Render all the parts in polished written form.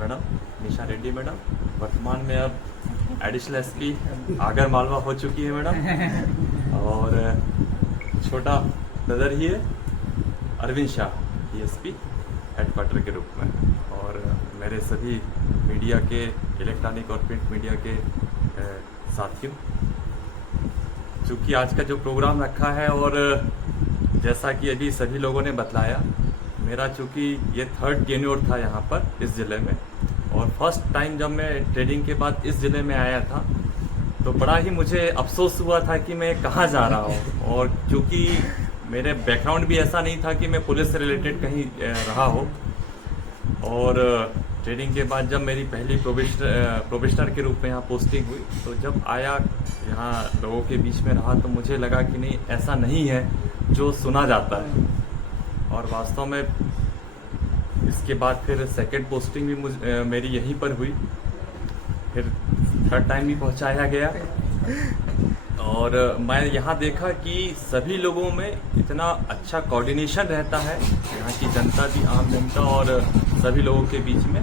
Madam निशा Reddy madam वर्तमान में अब एडिशनल एसपी आगर मालवा हो चुकी है मैडम। और छोटा ब्रदर ही है अरविंद शाह डीएसपी हेडक्वार्टर के रूप में। और मेरे सभी मीडिया के इलेक्ट्रॉनिक और प्रिंट मीडिया के साथियों, चूँकि आज का जो प्रोग्राम रखा है और जैसा कि अभी सभी लोगों ने बतलाया, मेरा चूँकि ये 3rd टेन्योर था यहाँ पर इस ज़िले में, और फर्स्ट टाइम जब मैं ट्रेनिंग के बाद इस ज़िले में आया था तो बड़ा ही मुझे अफसोस हुआ था कि मैं कहाँ जा रहा हूँ। और क्योंकि मेरे बैकग्राउंड भी ऐसा नहीं था कि मैं पुलिस से रिलेटेड कहीं रहा हो, और ट्रेनिंग के बाद जब मेरी पहली प्रोबेशनर के रूप में यहाँ पोस्टिंग हुई तो जब आया यहाँ लोगों के बीच में रहा तो मुझे लगा कि नहीं, ऐसा नहीं है जो सुना जाता है। और वास्तव में इसके बाद फिर सेकंड पोस्टिंग भी मेरी यहीं पर हुई, फिर 3rd टाइम भी पहुंचाया गया। और मैं यहाँ देखा कि सभी लोगों में इतना अच्छा कोऑर्डिनेशन रहता है, यहाँ की जनता भी, आम जनता और सभी लोगों के बीच में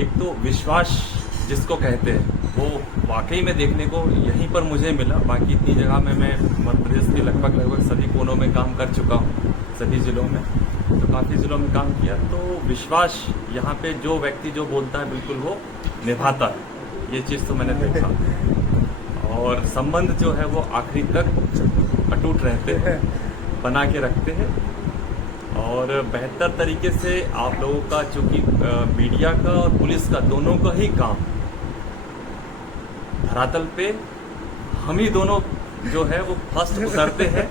एक तो विश्वास जिसको कहते हैं वो वाकई में देखने को यहीं पर मुझे मिला। बाकी इतनी जगह में मैं मध्य प्रदेश के लगभग सभी कोनों में काम कर चुका हूँ, सभी ज़िलों में, तो काफ़ी ज़िलों में काम किया। तो विश्वास यहाँ पे जो व्यक्ति जो बोलता है बिल्कुल वो निभाता है, ये चीज़ तो मैंने देखा। और संबंध जो है वो आखिरी तक अटूट रहते हैं, बना के रखते हैं। और बेहतर तरीके से आप लोगों का, चूँकि मीडिया का और पुलिस का दोनों का ही काम धरातल पे हम ही दोनों जो है वो फर्स्ट उतरते हैं,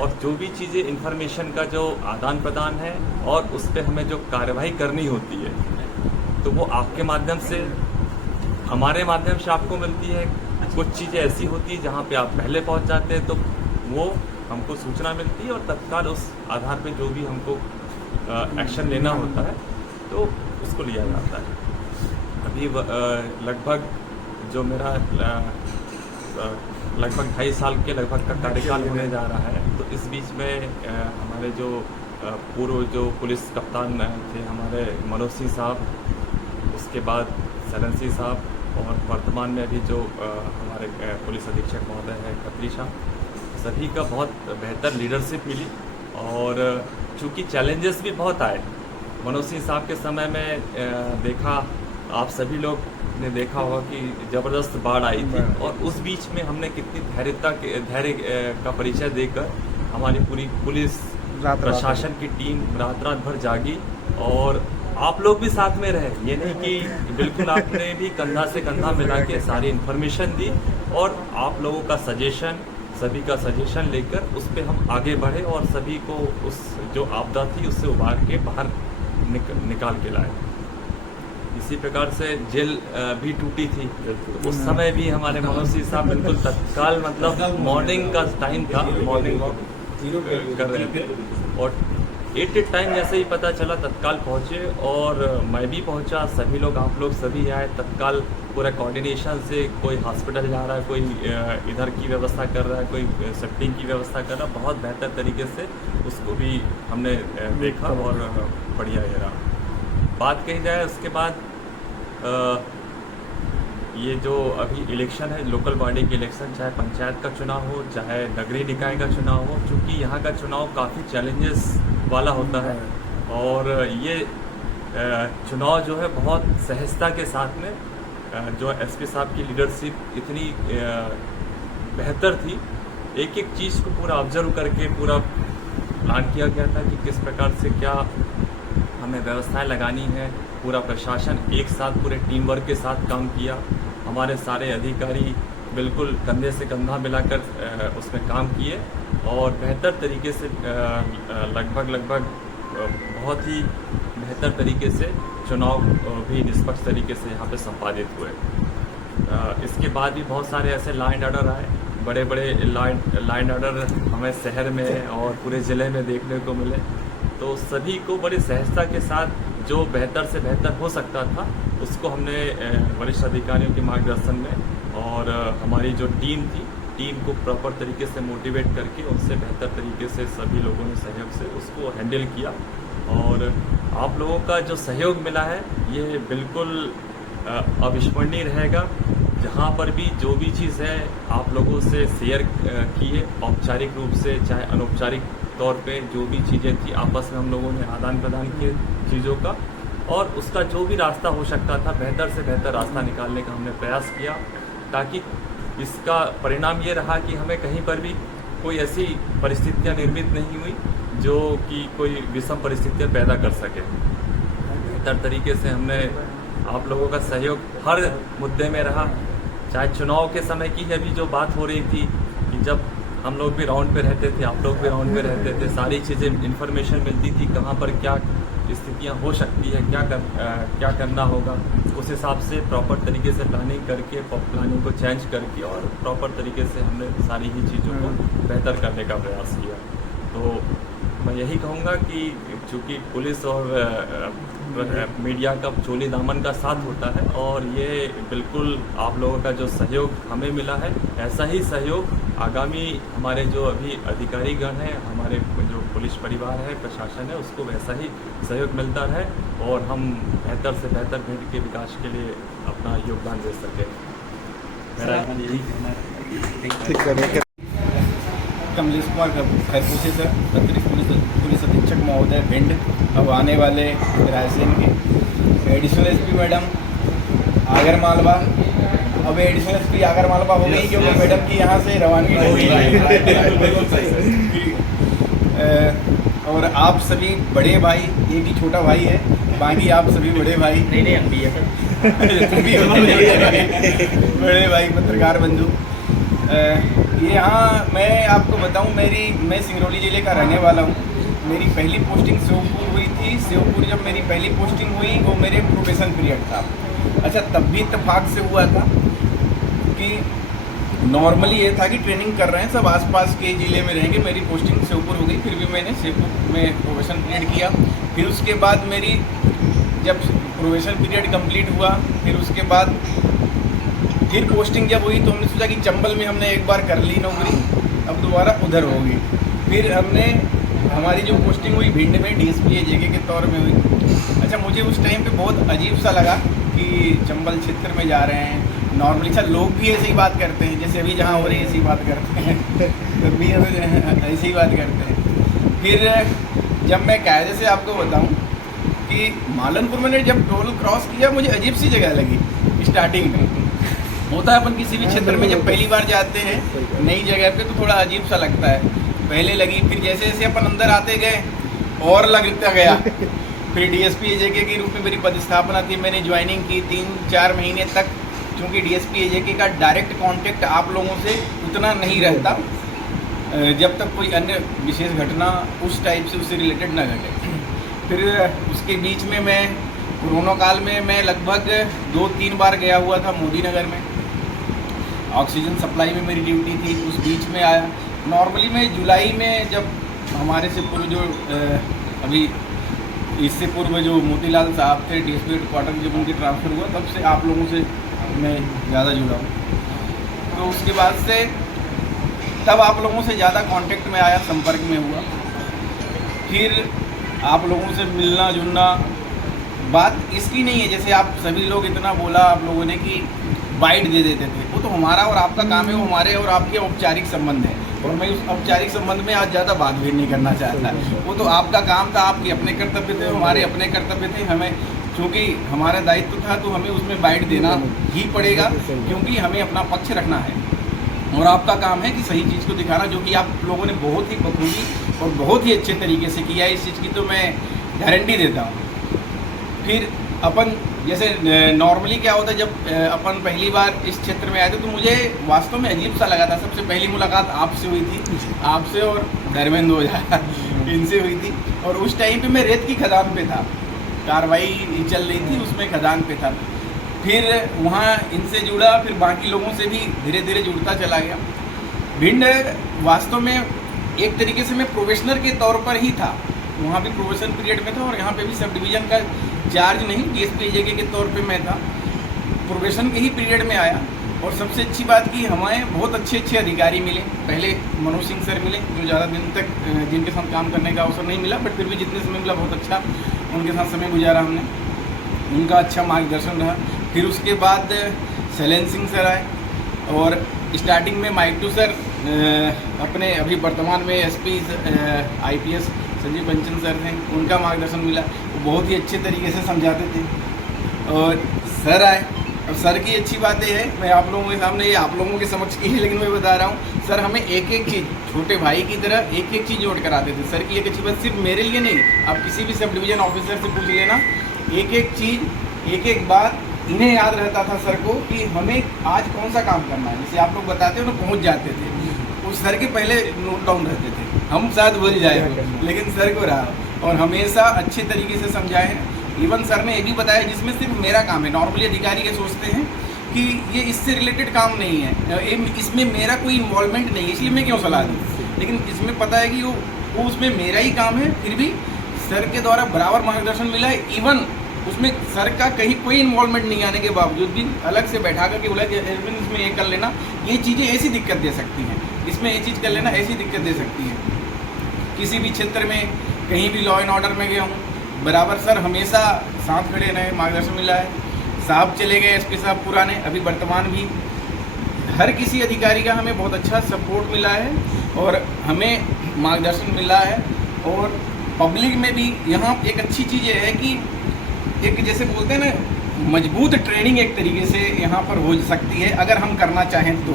और जो भी चीज़ें इन्फॉर्मेशन का जो आदान प्रदान है और उस पर हमें जो कार्रवाई करनी होती है तो वो आपके माध्यम से, हमारे माध्यम से आपको मिलती है। कुछ चीज़ें ऐसी होती है जहाँ पे आप पहले पहुँच जाते हैं तो वो हमको सूचना मिलती है और तत्काल उस आधार पे जो भी हमको एक्शन लेना होता है तो उसको लिया जाता है। अभी लगभग जो मेरा लगभग 2.5 साल के लगभग का कार्यकाल होने जा रहा है, तो इस बीच में हमारे जो पूर्व जो पुलिस कप्तान थे हमारे मनोज सिंह साहब, उसके बाद सरन सिंह साहब, और वर्तमान में अभी जो हमारे पुलिस अधीक्षक महोदय हैं खत्री साहब, सभी का बहुत बेहतर लीडरशिप मिली। और चूँकि चैलेंजेस भी बहुत आए, मनोज सिंह साहब के समय में देखा, आप सभी लोग ने देखा होगा कि ज़बरदस्त बाढ़ आई थी, और उस बीच में हमने कितनी धैर्य का परिचय देकर हमारी पूरी पुलिस प्रशासन की टीम रात भर जागी, और आप लोग भी साथ में रहे। ये नहीं कि बिल्कुल आपने भी कंधा से कंधा मिला के सारी इन्फॉर्मेशन दी, और आप लोगों का सजेशन, सभी का सजेशन लेकर उस पर हम आगे बढ़े और सभी को उस जो आपदा थी उससे उबार के बाहर निकाल के लाए। इसी प्रकार से जेल भी टूटी थी, तो उस समय भी हमारे मनोज सिंह साहब बिल्कुल तत्काल, मतलब मॉर्निंग का टाइम था, मॉर्निंग वॉक कर रहे थे, और 8 टाइम जैसे ही पता चला तत्काल पहुँचे, और मैं भी पहुँचा, सभी लोग, आप लोग सभी आए तत्काल। पूरा कोऑर्डिनेशन से, कोई हॉस्पिटल जा रहा है, कोई इधर की व्यवस्था कर रहा है, कोई शिफ्टिंग की व्यवस्था कर रहा है, बहुत बेहतर तरीके से उसको भी हमने देखा और बढ़िया ये रहा। बात कही जाए उसके बाद ये जो अभी इलेक्शन है, लोकल बॉडी के इलेक्शन, चाहे पंचायत का चुनाव हो, चाहे नगरीय निकाय का चुनाव हो, क्योंकि यहाँ का चुनाव काफ़ी चैलेंजेस वाला होता है, और ये चुनाव जो है बहुत सहजता के साथ में, जो एसपी साहब की लीडरशिप इतनी बेहतर थी, एक एक चीज़ को पूरा ऑब्जर्व करके पूरा प्लान किया गया था कि किस प्रकार से क्या हमें व्यवस्थाएं लगानी है। पूरा प्रशासन एक साथ पूरे टीम वर्क के साथ काम किया, हमारे सारे अधिकारी बिल्कुल कंधे से कंधा मिलाकर उसमें काम किए, और बेहतर तरीके से लगभग बहुत ही बेहतर तरीके से चुनाव भी निष्पक्ष तरीके से यहाँ पे संपादित हुए। इसके बाद भी बहुत सारे ऐसे लॉ एंड ऑर्डर आए, बड़े बड़े लॉ एंड ऑर्डर हमें शहर में और पूरे ज़िले में देखने को मिले, तो सभी को बड़ी सहजता के साथ जो बेहतर से बेहतर हो सकता था उसको हमने वरिष्ठ अधिकारियों के मार्गदर्शन में और हमारी जो टीम थी, टीम को प्रॉपर तरीके से मोटिवेट करके उनसे बेहतर तरीके से सभी लोगों ने सहयोग से उसको हैंडल किया और आप लोगों का जो सहयोग मिला है ये बिल्कुल अविस्मरणीय रहेगा। जहाँ पर भी जो भी चीज़ है आप लोगों से शेयर किए, औपचारिक रूप से चाहे अनौपचारिक तौर पे जो भी चीज़ें थी आपस में हम लोगों ने आदान प्रदान किए चीज़ों का, और उसका जो भी रास्ता हो सकता था बेहतर से बेहतर रास्ता निकालने का हमने प्रयास किया, ताकि इसका परिणाम ये रहा कि हमें कहीं पर भी कोई ऐसी परिस्थितियाँ निर्मित नहीं हुई जो कि कोई विषम परिस्थितियाँ पैदा कर सके। बेहतर तरीके से हमने आप लोगों का सहयोग हर मुद्दे में रहा। चाहे चुनाव के समय की अभी जो बात हो रही थी कि जब हम लोग भी राउंड पे रहते थे, आप लोग भी राउंड पे रहते थे, सारी चीज़ें इन्फॉर्मेशन मिलती थी कहाँ पर क्या स्थितियाँ हो सकती है, क्या करना होगा। उस हिसाब से प्रॉपर तरीके से प्लानिंग करके प्लानिंग को चेंज करके और प्रॉपर तरीके से हमने सारी ही चीज़ों को बेहतर करने का प्रयास किया। तो मैं यही कहूँगा कि चूँकि पुलिस और मीडिया का चोली दामन का साथ होता है, और ये बिल्कुल आप लोगों का जो सहयोग हमें मिला है, ऐसा ही सहयोग आगामी हमारे जो अभी अधिकारीगण हैं, हमारे जो पुलिस परिवार है, प्रशासन है, उसको वैसा ही सहयोग मिलता रहे और हम बेहतर से बेहतर भिंड के विकास के लिए अपना योगदान दे सकें। मेरा यही कहना है। कमलेश कुमार खरपूछे सर, अतिरिक्त पुलिस अधीक्षक महोदय भिंड, अब आने वाले रायसेन के। Additional SP madam Agar Malwa, अब एडिशनल एसपी आगर मालवा हो गई क्योंकि मैडम की यहाँ से रवानगी हो गई। और आप सभी बड़े भाई, एक ही छोटा भाई है, बाकी आप सभी बड़े भाई। नहीं हम भी है बड़े भाई पत्रकार बंधु, यहाँ मैं आपको बताऊं, मैं सिंगरौली ज़िले का रहने वाला हूँ। मेरी पहली पोस्टिंग शिवपुर हुई थी। शिवपुर जब मेरी पहली पोस्टिंग हुई वो मेरे प्रोबेशन पीरियड था। अच्छा, तब भी इत्तेफाक से हुआ था कि नॉर्मली ये था कि ट्रेनिंग कर रहे हैं सब आसपास के ज़िले में रहेंगे। मेरी पोस्टिंग शिवपुर हो गई, फिर भी मैंने शिवपुर में प्रोबेशन पीरियड किया। फिर उसके बाद मेरी जब प्रोबेशन पीरियड कंप्लीट हुआ, फिर उसके बाद फिर पोस्टिंग जब हुई तो हमने सोचा कि चंबल में हमने एक बार कर ली नौकरी, अब दोबारा उधर होगी। फिर हमारी जो पोस्टिंग हुई भिंड में डीएसपी जेके के तौर में हुई। अच्छा, मुझे उस टाइम पे बहुत अजीब सा लगा कि चंबल क्षेत्र में जा रहे हैं। नॉर्मली अच्छा लोग भी ऐसे ही बात करते हैं, जैसे अभी जहाँ हो रही है ऐसी बात करते हैं, तब भी ऐसी ही बात करते हैं। फिर जब मैं कायदे से आपको बताऊँ कि मालनपुर मैंने जब टोल क्रॉस किया, मुझे अजीब सी जगह लगी। स्टार्टिंग में होता है अपन किसी भी क्षेत्र में जब पहली बार जाते हैं नई जगह पे तो थोड़ा अजीब सा लगता है, पहले लगी। फिर जैसे जैसे अपन अंदर आते गए और लगता गया। फिर डीएसपी एजेके के रूप में मेरी पदस्थापना थी, मैंने ज्वाइनिंग की 3-4 महीने तक। क्योंकि डीएसपी एजेके का डायरेक्ट कांटेक्ट आप लोगों से उतना नहीं रहता जब तक कोई अन्य विशेष घटना उस टाइप से उससे रिलेटेड ना घटे। फिर उसके बीच में मैं कोरोना काल में मैं लगभग 2-3 बार गया हुआ था मोदी नगर में। ऑक्सीजन सप्लाई में मेरी ड्यूटी थी, उस बीच में आया। नॉर्मली मैं जुलाई में जब हमारे से पूर्व जो अभी इससे पूर्व जो मोतीलाल साहब थे डीएसपी हेडक्वार्टर, जब उनके ट्रांसफ़र हुआ तब से आप लोगों से मैं ज़्यादा जुड़ा हूँ। तो उसके बाद से तब आप लोगों से ज़्यादा कांटेक्ट में आया, संपर्क में हुआ। फिर आप लोगों से मिलना जुलना, बात इसकी नहीं है जैसे आप सभी लोग इतना बोला आप लोगों ने कि बाइट दे देते थे, वो तो हमारा और आपका काम है, वो हमारे और आपके औपचारिक संबंध है। और मैं उस औपचारिक संबंध में आज ज़्यादा बात भी नहीं करना चाहता। वो तो आपका काम था, आपके अपने कर्तव्य थे, हमारे अपने कर्तव्य थे। हमें चूँकि हमारा दायित्व था तो हमें उसमें बाइट देना ही पड़ेगा, क्योंकि हमें अपना पक्ष रखना है। और आपका काम है कि सही चीज़ को दिखाना, जो कि आप लोगों ने बहुत ही बखूबी और बहुत ही अच्छे तरीके से किया। इस चीज़ की तो मैं गारंटी देता हूँ। फिर अपन जैसे नॉर्मली क्या होता है, जब अपन पहली बार इस क्षेत्र में आए थे तो मुझे वास्तव में अजीब सा लगा था। सबसे पहली मुलाकात आपसे हुई थी, आपसे और धर्मेंद्र ओझा इनसे हुई थी। और उस टाइम पे मैं रेत की खदान पे था, कार्रवाई चल रही थी, उसमें खदान पे था। फिर वहाँ इनसे जुड़ा, फिर बाकी लोगों से भी धीरे धीरे जुड़ता चला गया। भिंड वास्तव में एक तरीके से मैं प्रोबेशनर के तौर पर ही था, वहाँ भी प्रोबेशन पीरियड में था और यहाँ पे भी सब डिवीज़न का चार्ज नहीं, डीएसपी एजेके के तौर पे मैं था। प्रोबेशन के ही पीरियड में आया। और सबसे अच्छी बात कि हमें बहुत अच्छे अच्छे अधिकारी मिले। पहले मनोज सिंह सर मिले, जो ज़्यादा दिन तक जिनके साथ काम करने का अवसर नहीं मिला, बट फिर भी जितने समय मिला बहुत अच्छा उनके साथ समय गुजारा हमने, उनका अच्छा मार्गदर्शन रहा। फिर उसके बाद शैलेंद्र सिंह सर आए, और स्टार्टिंग में माइटू सर अपने अभी वर्तमान में एसपी IPS संजीव पंचन सर थे, उनका मार्गदर्शन मिला। वो बहुत ही अच्छे तरीके से समझाते थे। और सर आए, अब सर की अच्छी बातें है, मैं आप लोगों के सामने, ये आप लोगों के समक्ष की है, लेकिन मैं बता रहा हूँ, सर हमें एक एक चीज़ छोटे भाई की तरह एक एक चीज़ जोड़ कर आते थे। सर की एक अच्छी बात सिर्फ मेरे लिए नहीं, आप किसी भी सब डिवीज़न ऑफिसर से पूछ लेना, एक एक चीज़ एक एक बात इन्हें याद रहता था सर को कि हमें आज कौन सा काम करना है। जैसे आप लोग बताते हो ना, पहुँच जाते थे, उस सर के पहले नोट डाउन रहते थे, हम शायद भूल जाए, लेकिन सर को रहा, और हमेशा अच्छे तरीके से समझाए हैं। इवन सर ने ये भी बताया, जिसमें सिर्फ मेरा काम है। नॉर्मली अधिकारी ये सोचते हैं कि ये इससे रिलेटेड काम नहीं है, इसमें मेरा कोई इन्वॉल्वमेंट नहीं है, इसलिए मैं क्यों सलाह दूँ। लेकिन इसमें पता है कि वो उसमें मेरा ही काम है, फिर भी सर के द्वारा बराबर मार्गदर्शन मिला है। इवन उसमें सर का कहीं कोई इन्वॉल्वमेंट नहीं आने के बावजूद भी अलग से बैठा करके बोला कि इसमें ये कर लेना, ये चीज़ें ऐसी दिक्कत दे सकती हैं, इसमें ये चीज़ कर लेना ऐसी दिक्कत दे सकती है। किसी भी क्षेत्र में कहीं भी लॉ एंड ऑर्डर में गया हूँ, बराबर सर हमेशा साथ खड़े रहे, मार्गदर्शन मिला है। साहब चले गए SP साहब पुराने, अभी वर्तमान भी, हर किसी अधिकारी का हमें बहुत अच्छा सपोर्ट मिला है और हमें मार्गदर्शन मिला है। और पब्लिक में भी यहाँ एक अच्छी चीज़ ये है कि एक जैसे बोलते हैं ना, मजबूत ट्रेनिंग एक तरीके से यहाँ पर हो सकती है, अगर हम करना चाहें तो।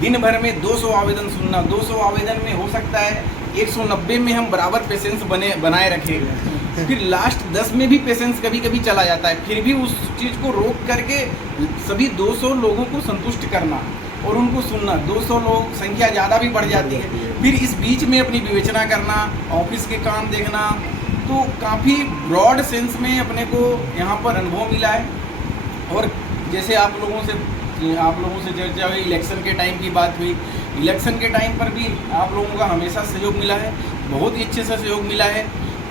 दिन भर में 200 आवेदन सुनना, 200 आवेदन में हो सकता है 190 में हम बराबर पेशेंस बनाए रखें, फिर लास्ट 10 में भी पेशेंस कभी कभी चला जाता है, फिर भी उस चीज़ को रोक करके सभी 200 लोगों को संतुष्ट करना और उनको सुनना। 200 लोग संख्या ज़्यादा भी बढ़ जाती है, फिर इस बीच में अपनी विवेचना करना, ऑफिस के काम देखना, तो काफ़ी ब्रॉड सेंस में अपने को यहाँ पर अनुभव मिला है। और जैसे आप लोगों से चर्चा हुई, इलेक्शन के टाइम की बात हुई, इलेक्शन के टाइम पर भी आप लोगों का हमेशा सहयोग मिला है, बहुत ही अच्छे से सहयोग मिला है।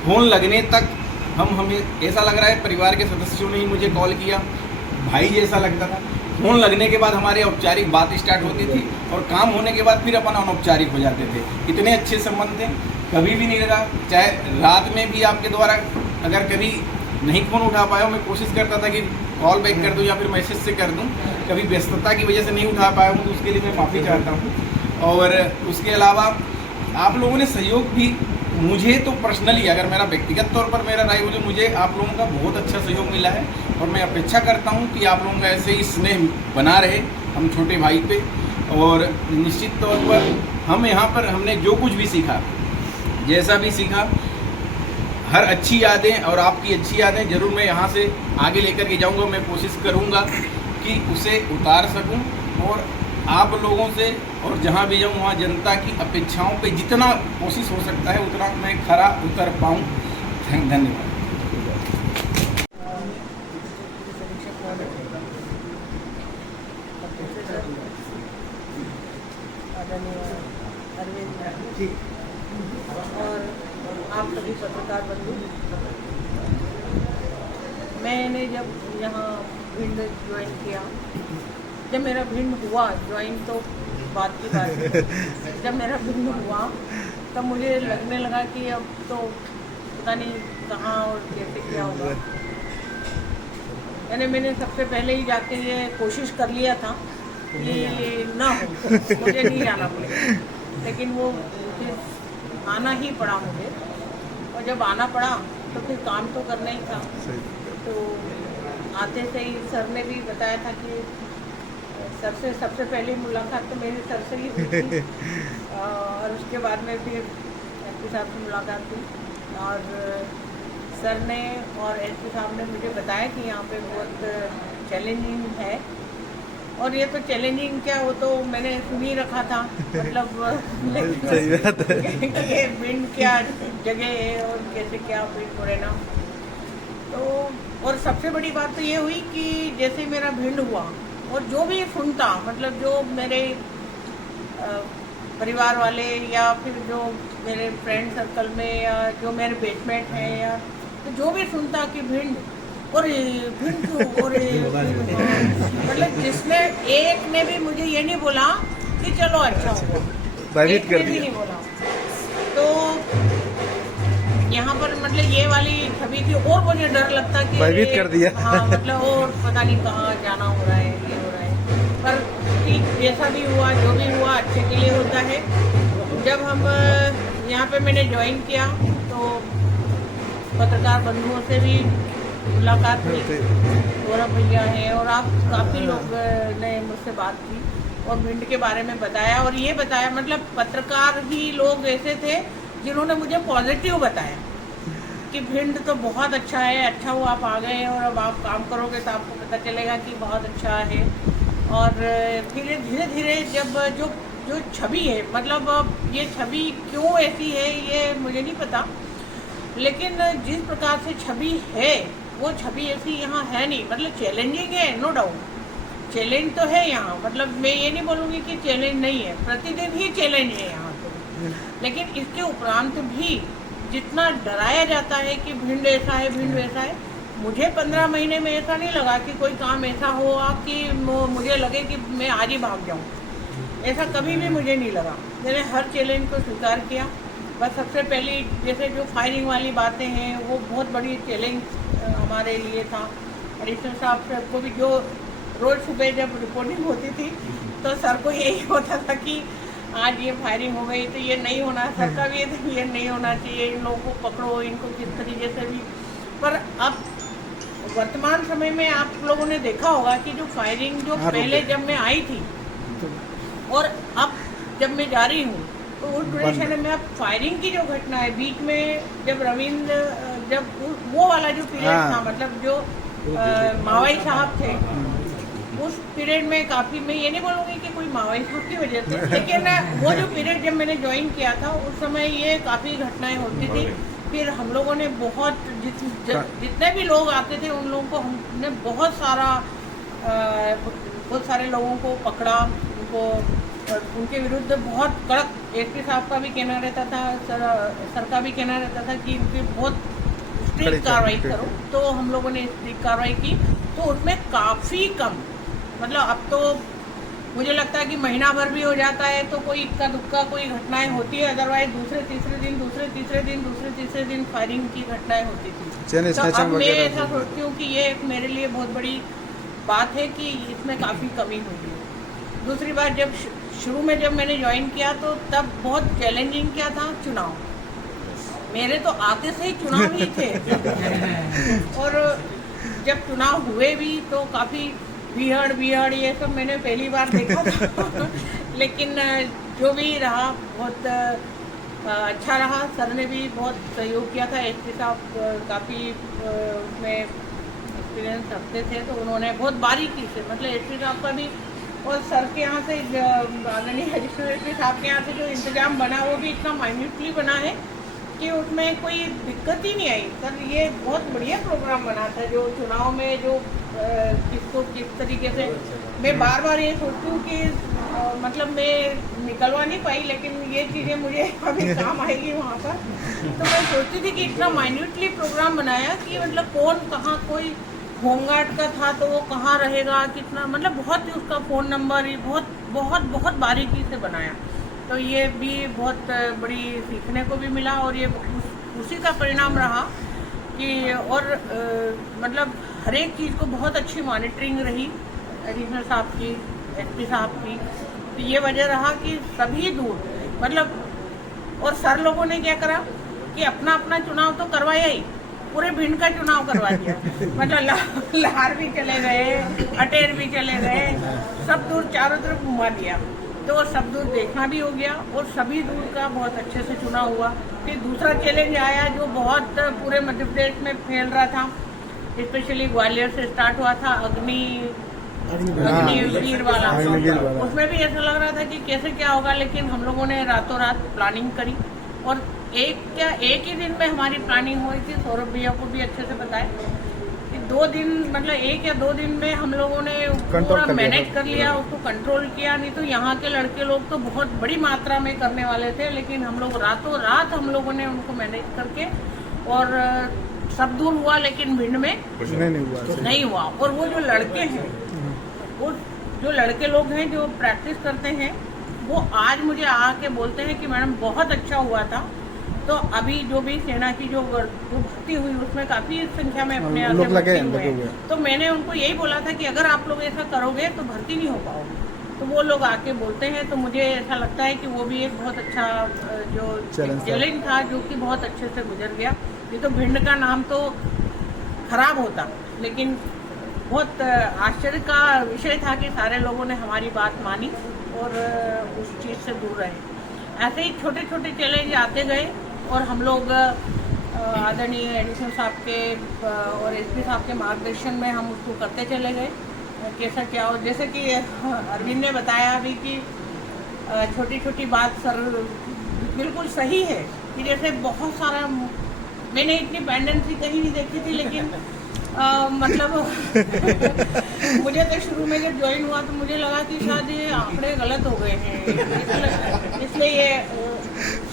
फ़ोन लगने तक हमें ऐसा लग रहा है परिवार के सदस्यों ने ही मुझे कॉल किया, भाई जैसा लगता था। फ़ोन लगने के बाद हमारी औपचारिक बात स्टार्ट होती थी और काम होने के बाद फिर अपन अनौपचारिक हो जाते थे। इतने अच्छे संबंध थे, कभी भी नहीं लगा। चाहे रात में भी आपके द्वारा अगर कभी नहीं फ़ोन उठा पाया, मैं कोशिश करता था कि कॉल बैक कर दूं या फिर मैसेज से कर दूं। कभी व्यस्तता की वजह से नहीं उठा पाया हूं तो उसके लिए मैं माफ़ी चाहता हूं। और उसके अलावा आप लोगों ने सहयोग भी, मुझे तो पर्सनली अगर मेरा व्यक्तिगत तौर पर मेरा राय बोले, मुझे आप लोगों का बहुत अच्छा सहयोग मिला है और मैं अपेक्षा करता हूं कि आप लोगों का ऐसे ही स्नेह बना रहे हम छोटे भाई पे। और निश्चित तौर पर हम यहाँ पर हमने जो कुछ भी सीखा, जैसा भी सीखा, हर अच्छी यादें और आपकी अच्छी यादें ज़रूर मैं यहाँ से आगे लेकर के जाऊँगा। मैं कोशिश करूँगा कि उसे उतार सकूँ और आप लोगों से और जहाँ भी जाऊँ वहाँ जनता की अपेक्षाओं पे जितना कोशिश हो सकता है उतना मैं खरा उतर पाऊँ। धन्यवाद। और आप सभी पत्रकार बंधु, मैंने जब यहाँ भिंड ज्वाइन किया, जब मेरा भिंड हुआ ज्वाइन तो बात की बात है, जब मेरा भिंड हुआ तब मुझे लगने लगा कि अब तो पता नहीं कहाँ और कैसे क्या होगा। मैंने सबसे पहले ही जाके ये कोशिश कर लिया था कि ना हो, मुझे नहीं जाना पड़ेगा, लेकिन वो फिर आना ही पड़ा मुझे। और जब आना पड़ा तो फिर काम तो करना ही था। तो आते से ही सर ने भी बताया था कि सर से सबसे पहली मुलाकात तो मेरी सर से ही हुई थी और उसके बाद में फिर एसपी साहब से मुलाकात हुई और सर ने और एसपी साहब ने मुझे बताया कि यहाँ पे बहुत चैलेंजिंग है। और ये तो चैलेंजिंग क्या, वो तो मैंने सुन ही रखा था, मतलब सही बात है ये भिंड क्या जगह है और कैसे क्या भिंड मुरैना। तो और सबसे बड़ी बात तो ये हुई कि जैसे मेरा भिंड हुआ और जो भी सुनता, मतलब जो मेरे परिवार वाले या फिर जो मेरे फ्रेंड सर्कल में या जो मेरे बेटमेट हैं या तो जो भी सुनता कि भिंड और भिंड और मतलब जिसने एक ने भी मुझे ये नहीं बोला कि चलो अच्छा हुआ, भयभीत एक कर ने भी दिया। नहीं बोला। तो यहाँ पर मतलब ये वाली छवि थी और मुझे डर लगता कि भयभीत कर दिया। हाँ मतलब और पता नहीं कहाँ जाना हो रहा है, ये हो रहा है। पर ठीक जैसा भी हुआ, जो भी हुआ अच्छे के लिए होता है। जब हम यहाँ पे मैंने ज्वाइन किया तो पत्रकार बंधुओं से भी मुलाकात हुई, गौरव भैया है और आप काफ़ी लोग ने मुझसे बात की और भिंड के बारे में बताया। और ये बताया मतलब पत्रकार ही लोग ऐसे थे जिन्होंने मुझे पॉजिटिव बताया कि भिंड तो बहुत अच्छा है, अच्छा हुआ आप आ गए और अब आप काम करोगे तो आपको पता चलेगा कि बहुत अच्छा है। और फिर धीरे धीरे जब जो छवि है, मतलब ये छवि क्यों ऐसी है ये मुझे नहीं पता, लेकिन जिस प्रकार से छवि है वो छवि ऐसी यहाँ है नहीं। मतलब चैलेंजिंग है, नो डाउट चैलेंज तो है यहाँ, मतलब मैं ये नहीं बोलूँगी कि चैलेंज नहीं है, प्रतिदिन ही चैलेंज है यहाँ तो। लेकिन इसके उपरांत भी जितना डराया जाता है कि भिंड ऐसा है, भिंड वैसा है, मुझे 15 महीने में ऐसा नहीं लगा कि कोई काम ऐसा हुआ कि मुझे लगे कि मैं आज ही भाग जाऊँ, ऐसा कभी भी मुझे नहीं लगा। मैंने हर चैलेंज को स्वीकार किया। बस सबसे पहली जैसे जो फायरिंग वाली बातें हैं वो बहुत बड़ी चैलेंज हमारे लिए था। एडिशनल साहब को भी जो रोज़ सुबह जब रिपोर्टिंग होती थी तो सर को यही होता था कि आज ये फायरिंग हो गई तो ये नहीं होना, सर का भी ये नहीं होना चाहिए, इन लोगों को पकड़ो, इनको किस तरीके से भी। पर अब वर्तमान समय में आप लोगों ने देखा होगा कि जो फायरिंग जो पहले जब मैं आई थी और अब जब मैं जा रही हूँ तो उस ड्यूरेशन में अब फायरिंग की जो घटना है बीच में जब रविंद्र जब वो वाला जो पीरियड था, मतलब जो मावई साहब थे उस पीरियड में काफ़ी, मैं ये नहीं बोलूँगी कि कोई मावई साहब की वजह से, लेकिन वो जो पीरियड जब मैंने ज्वाइन किया था उस समय ये काफ़ी घटनाएं होती थी। फिर हम लोगों ने बहुत जितने भी लोग आते थे उन लोगों को हमने बहुत सारे लोगों को पकड़ा, उनको उनके विरुद्ध बहुत कड़क एसपी साहब का भी कहना रहता था, सर का भी कहना रहता था कि इनकी बहुत स्ट्रिक्ट कार्रवाई करो। तो हम लोगों ने स्ट्रिक्ट कार्रवाई की तो उसमें काफ़ी कम, मतलब अब तो मुझे लगता है कि महीना भर भी हो जाता है तो कोई इक्का दुक्का कोई घटनाएं होती है, अदरवाइज दूसरे तीसरे दिन फायरिंग की घटनाएं होती थी। तो अब मैं ऐसा सोचती हूँ कि ये एक मेरे लिए बहुत बड़ी बात है कि इसमें काफ़ी कमी हुई है। दूसरी बात, जब शुरू में जब मैंने ज्वाइन किया तो तब बहुत चैलेंजिंग क्या था, चुनाव। मेरे तो आते से ही चुनाव ही थे और जब चुनाव हुए भी तो काफ़ी भीड़ ये सब मैंने पहली बार देखा था लेकिन जो भी रहा बहुत अच्छा रहा। सर ने भी बहुत सहयोग किया था, एसपी साहब काफ़ी उसमें एक्सपीरियंस रखते थे तो उन्होंने बहुत बारीकी से, मतलब एसपी साहब का भी और सर के यहाँ से आदरणीय एडिशनल एसपी साहब के यहाँ से जो इंतजाम बना वो भी इतना माइन्यूटली बना है कि उसमें कोई दिक्कत ही नहीं आई। सर ये बहुत बढ़िया प्रोग्राम बना था जो चुनाव में जो किसको किस तरीके से, मैं बार बार ये सोचती हूँ कि मतलब मैं निकलवा नहीं पाई लेकिन ये चीज़ें मुझे अभी काम आएगी वहाँ पर। तो मैं सोचती थी कि इतना माइन्यूटली प्रोग्राम बनाया कि मतलब कौन कहाँ, कोई होमगार्ड का था तो वो कहाँ रहेगा, कितना, मतलब बहुत उसका फ़ोन नंबर ही बहुत बारीकी से बनाया। तो ये भी बहुत बड़ी सीखने को भी मिला और ये उसी का परिणाम रहा कि और मतलब हर एक चीज़ को बहुत अच्छी मॉनिटरिंग रही एडिशनल साहब की, एसपी साहब की। तो ये वजह रहा कि सभी दूर, मतलब और सर लोगों ने क्या करा कि अपना अपना चुनाव तो करवाया ही, पूरे भिंड का चुनाव करवा दिया मतलब लाहौर भी चले गए, अटेर भी चले गए, सब दूर चारों तरफ घुमा दिया। तो सब दूर देखना भी हो गया और सभी दूर का बहुत अच्छे से चुनाव हुआ। फिर दूसरा चैलेंज आया जो बहुत पूरे मध्य प्रदेश में फैल रहा था, स्पेशली ग्वालियर से स्टार्ट हुआ था अग्निवीर वाला। उसमें भी ऐसा लग रहा था कि कैसे क्या होगा, लेकिन हम लोगों ने रातों रात प्लानिंग करी और एक ही दिन में हमारी प्लानिंग हुई थी। सौरभ भैया को भी अच्छे से बताया कि 2 दिन, मतलब 1 या 2 दिन में हम लोगों ने पूरा मैनेज कर लिया, उसको कंट्रोल किया। नहीं तो यहाँ के लड़के लोग तो बहुत बड़ी मात्रा में करने वाले थे, लेकिन हम लोग रातों रात हम लोगों ने उनको मैनेज करके और सब दूर हुआ, लेकिन भिंड में नहीं हुआ। और वो जो लड़के हैं वो जो लड़के लोग हैं जो प्रैक्टिस करते हैं वो आज मुझे आके बोलते हैं कि मैडम बहुत अच्छा हुआ था। तो अभी जो भी सेना की जो भर्ती हुई उसमें काफ़ी संख्या में अपने यहाँ से भर्ती हुए हैं। तो मैंने उनको यही बोला था कि अगर आप लोग ऐसा करोगे तो भर्ती नहीं हो पाओगे। तो वो लोग आके बोलते हैं, तो मुझे ऐसा लगता है कि वो भी एक बहुत अच्छा जो चैलेंज था जो कि बहुत अच्छे से गुजर गया। ये तो भिंड का नाम तो खराब होता, लेकिन बहुत आश्चर्य का विषय था कि सारे लोगों ने हमारी बात मानी और उस चीज़ से दूर रहे। ऐसे ही छोटे छोटे चैलेंज आते गए और हम लोग आदरणीय एडिशनल साहब के और एसपी साहब के मार्गदर्शन में हम उसको करते चले गए। कैसा क्या हो, जैसे कि अरविंद ने बताया अभी कि छोटी छोटी बात सर बिल्कुल सही है कि जैसे बहुत सारा मैंने इतनी पेंडेंसी कहीं नहीं देखी थी, लेकिन मतलब मुझे तो शुरू में जब ज्वाइन हुआ तो मुझे लगा कि शायद ये आंकड़े गलत हो गए हैं, इसलिए ये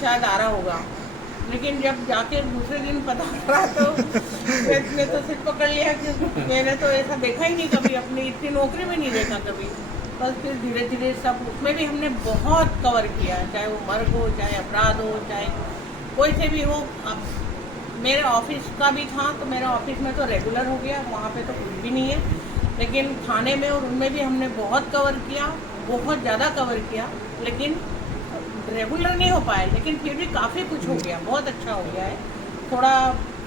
शायद आ रहा होगा। लेकिन जब जाके दूसरे दिन पता पड़ा तो मैं तो सिर पकड़ लिया कि मैंने तो ऐसा देखा ही नहीं कभी, अपनी इतनी नौकरी में नहीं देखा कभी। बस फिर धीरे धीरे सब उसमें भी हमने बहुत कवर किया, चाहे वो मर्ग हो, चाहे अपराध हो, चाहे कोई से भी हो। अब मेरे ऑफिस का भी था तो मेरे ऑफिस में तो रेगुलर हो गया, वहाँ पे तो कुछ भी नहीं है, लेकिन थाने में और उनमें भी हमने बहुत कवर किया, बहुत ज़्यादा कवर किया, लेकिन रेगुलर नहीं हो पाए, लेकिन फिर भी काफ़ी कुछ हो गया, बहुत अच्छा हो गया है। थोड़ा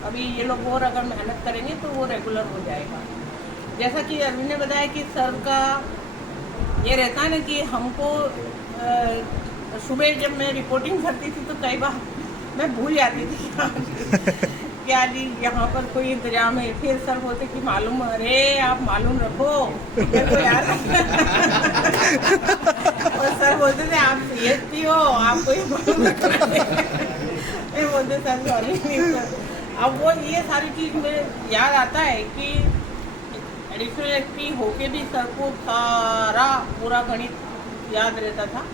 अभी ये लोग और अगर मेहनत करेंगे तो वो रेगुलर हो जाएगा। जैसा कि अरविंद ने बताया कि सर का ये रहता है ना कि हमको सुबह जब मैं रिपोर्टिंग करती थी तो कई बार मैं भूल जाती थी क्या जी यहाँ पर कोई इंतजाम है। फिर सर बोलते कि मालूम, अरे आप मालूम रखो मेरे को यार और सर बोलते थे आप सीएसपी हो, आपको ये मालूम रखना है। फिर बोलते सर सॉरी नहीं सर। अब वो ये सारी चीज़ मेरे याद आता है कि एडिशनल एसपी होके भी सर को सारा पूरा गणित याद रहता था,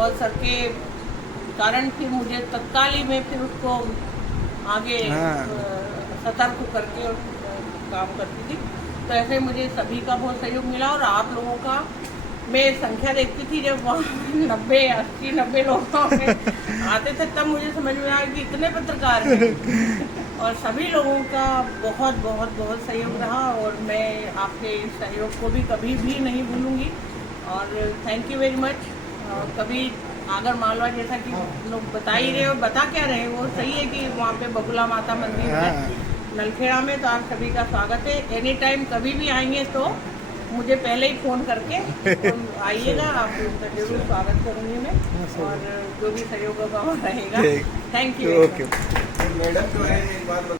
और सर के कारण फिर मुझे तत्काल ही में फिर उसको आगे सतर्क करके काम करती थी। तो ऐसे मुझे सभी का बहुत सहयोग मिला, और आप लोगों का मैं संख्या देखती थी जब वहाँ 90-80-90 लोग आते थे तब मुझे समझ में आया कि इतने पत्रकार हैं, और सभी लोगों का बहुत बहुत बहुत सहयोग रहा, और मैं आपके इस सहयोग को भी कभी भी नहीं भूलूंगी। और थैंक यू वेरी मच। कभी आगर मालवा जैसा कि लोग बता ही रहे और बता क्या रहे, वो सही है कि वहाँ पे बगुला माता मंदिर है नलखेड़ा में, तो आप सभी का स्वागत है। एनी टाइम कभी भी आएंगे तो मुझे पहले ही फ़ोन करके आइएगा, आप उसका जरूर स्वागत करूँगी मैं, और जो भी सहयोग होगा रहेगा। Thank you. मैडम जो है एक बात